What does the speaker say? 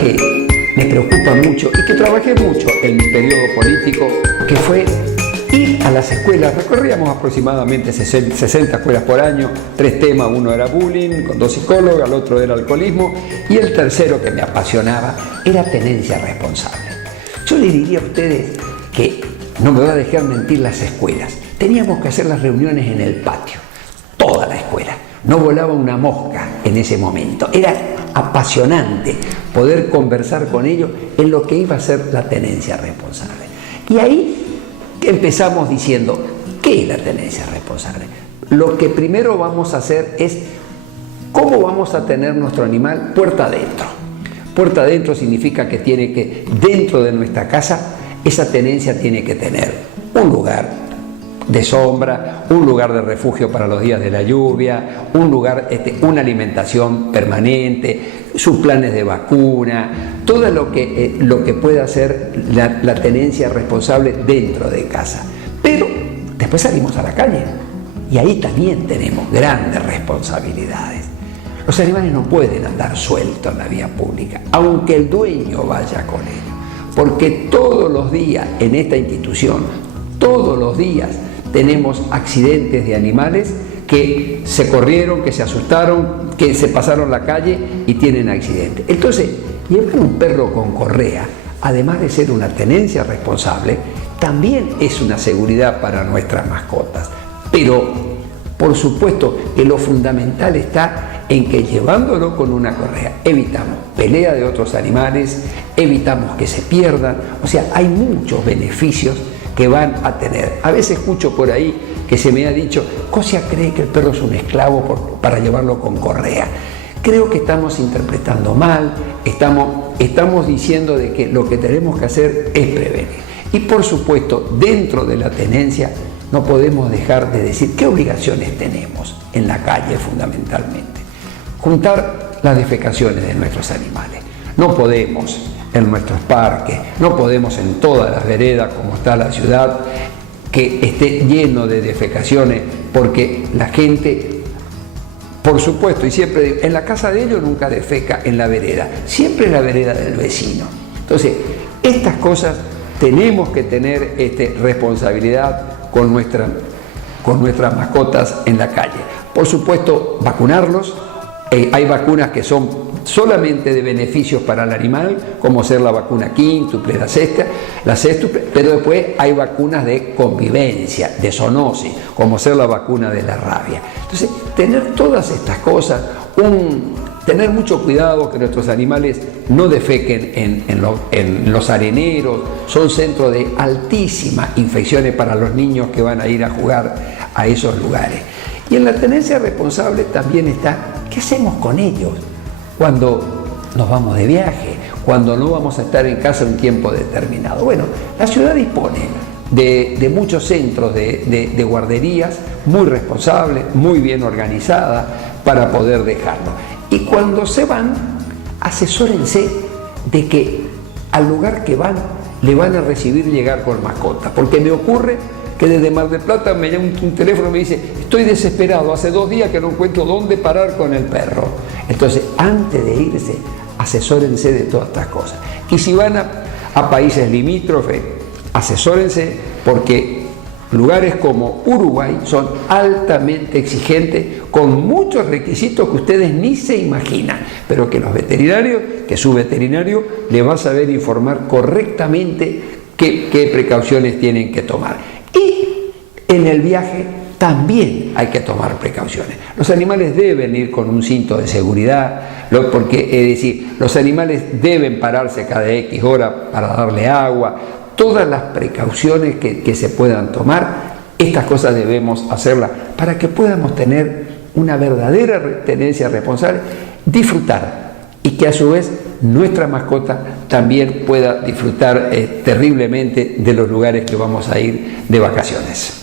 que me preocupa mucho y que trabajé mucho en mi periodo político, que fue ir a las escuelas. Recorríamos aproximadamente 60 escuelas por año, 3 temas: uno era bullying, con 2 psicólogas, el otro era alcoholismo, y el tercero, que me apasionaba, era tenencia responsable. Yo les diría a ustedes que no me va a dejar mentir las escuelas. Teníamos que hacer las reuniones en el patio, toda la escuela. No volaba una mosca en ese momento. Era apasionante poder conversar con ellos en lo que iba a ser la tenencia responsable. Y ahí empezamos diciendo, ¿qué es la tenencia responsable? Lo que primero vamos a hacer es cómo vamos a tener nuestro animal puerta adentro. Puerta adentro significa que tiene que, dentro de nuestra casa, esa tenencia tiene que tener un lugar de sombra, un lugar de refugio para los días de la lluvia, un lugar, una alimentación permanente, sus planes de vacuna, todo lo que pueda hacer la tenencia responsable dentro de casa. Pero después salimos a la calle y ahí también tenemos grandes responsabilidades. Los animales no pueden andar sueltos en la vía pública, aunque el dueño vaya con ellos, porque todos los días en esta institución, todos los días, tenemos accidentes de animales que se corrieron, que se asustaron, que se pasaron la calle y tienen accidentes. Entonces, llevar un perro con correa, además de ser una tenencia responsable, también es una seguridad para nuestras mascotas. Pero, por supuesto, que lo fundamental está en que llevándolo con una correa evitamos pelea de otros animales, evitamos que se pierdan. O sea, hay muchos beneficios que van a tener. A veces escucho por ahí que se me ha dicho, Cosia cree que el perro es un esclavo para llevarlo con correa. Creo que estamos interpretando mal, estamos diciendo de que lo que tenemos que hacer es prevenir. Y por supuesto, dentro de la tenencia, no podemos dejar de decir qué obligaciones tenemos en la calle fundamentalmente. Juntar las defecaciones de nuestros animales. No podemos en nuestros parques, no podemos en todas las veredas como está la ciudad que esté lleno de defecaciones, porque la gente, por supuesto, y siempre digo, en la casa de ellos nunca defeca en la vereda, siempre en la vereda del vecino. Entonces, estas cosas tenemos que tener responsabilidad con nuestras mascotas en la calle. Por supuesto, vacunarlos. Hay vacunas que son solamente de beneficios para el animal, como ser la vacuna quíntuple, la sextuple, pero después hay vacunas de convivencia, de zoonosis, como ser la vacuna de la rabia. Entonces, tener todas estas cosas, tener mucho cuidado que nuestros animales no defequen en los areneros, son centros de altísimas infecciones para los niños que van a ir a jugar a esos lugares. Y en la tenencia responsable también está, ¿qué hacemos con ellos cuando nos vamos de viaje, cuando no vamos a estar en casa un tiempo determinado? Bueno, la ciudad dispone de muchos centros de guarderías muy responsables, muy bien organizadas para poder dejarlo. Y cuando se van, asesórense de que al lugar que van le van a recibir llegar con mascota, porque me ocurre que desde Mar del Plata me llama un teléfono y me dice, estoy desesperado, hace 2 días que no encuentro dónde parar con el perro. Entonces, antes de irse, asesórense de todas estas cosas. Y si van a países limítrofes, asesórense, porque lugares como Uruguay son altamente exigentes, con muchos requisitos que ustedes ni se imaginan, pero que los veterinarios, que su veterinario le va a saber informar correctamente qué precauciones tienen que tomar. Y en el viaje también hay que tomar precauciones. Los animales deben ir con un cinto de seguridad, porque es decir, los animales deben pararse cada X hora para darle agua. Todas las precauciones que se puedan tomar, estas cosas debemos hacerlas para que podamos tener una verdadera tenencia responsable, disfrutar, y que a su vez nuestra mascota también pueda disfrutar terriblemente de los lugares que vamos a ir de vacaciones.